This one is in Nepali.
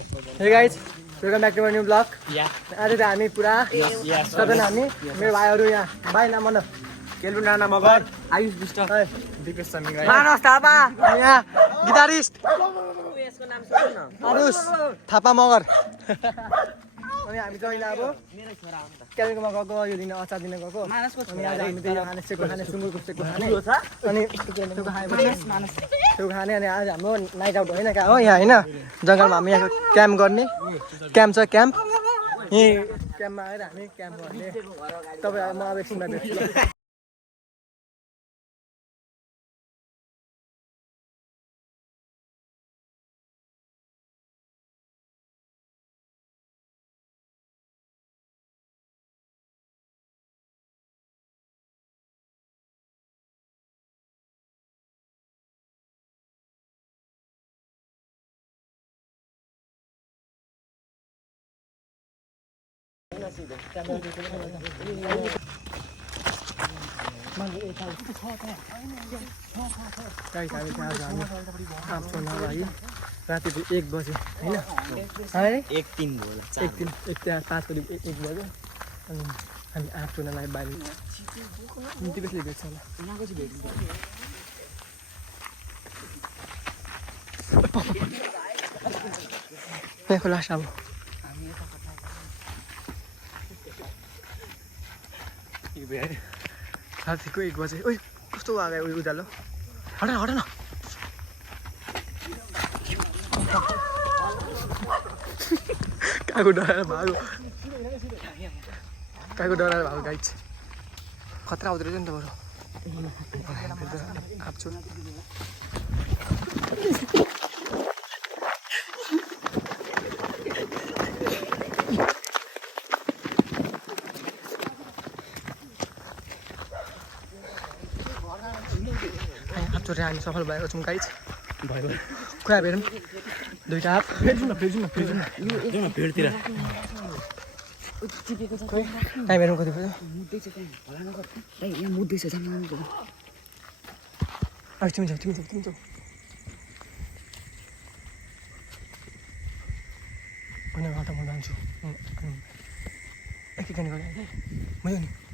Hey guys, welcome back to my new vlog. आज त हामी पुरा सबैजना हामी मेरो भाइहरू यहाँ भाइ नाम भन केल्विन राणा मगर आयुष विष्ट दिपेश समिगा मानस थापा यहाँ गिटारिस्ट यसको नाम सुन्नु न आरुष थापा मगर अनि हामी चाहिँ अहिले अब मेरो छोरा हो नि त कालिम्पोङमा गएको यो दिन अचार दिन गएको मानसको अनि आज हामी त्यही खाने सेको खाने सुँगुरको सेको खाने ठुलो छ अनि सेको खाने सेको खाने अनि आज हाम्रो नाइट आउट होइन कहाँ हो यहाँ होइन जङ्गलमा हामी यहाँ क्याम्प गर्ने क्याम्प छ क्याम्प यहीँ क्याम्पमा आएर हामी क्याम्प गर्ने तपाईँ म अब एकछिनमा भेट्छु गाइस हामी चाहिँ आज हामी काम छोड्नको लागि राति 1 बजे होइन है 1-3 भयो 5 करिब 1 बजे अनि हामी आँप छोड्नलाई बाहिर दिपेशले भेट्छ होला यहाँको चाहिँ भेट्नु यहाँको लास्ट अब रातिको 1 बजे ओइ कस्तो आयो उयो उज्यालो हट न काको डराएर भागो गाइड खतरा आउँदो रहेछ नि त बरु आप्छु आप्चोरे हामी सफल भएको छौँ गाइज भयो खोइ हेरौँ दुईवटा आँप फेरि भेडतिर टाइम हेरौँ कति बज्यो यहाँ मुद्दैछ जानु तिमी जाऊ अनि म जान्छु एक गरेँ म नि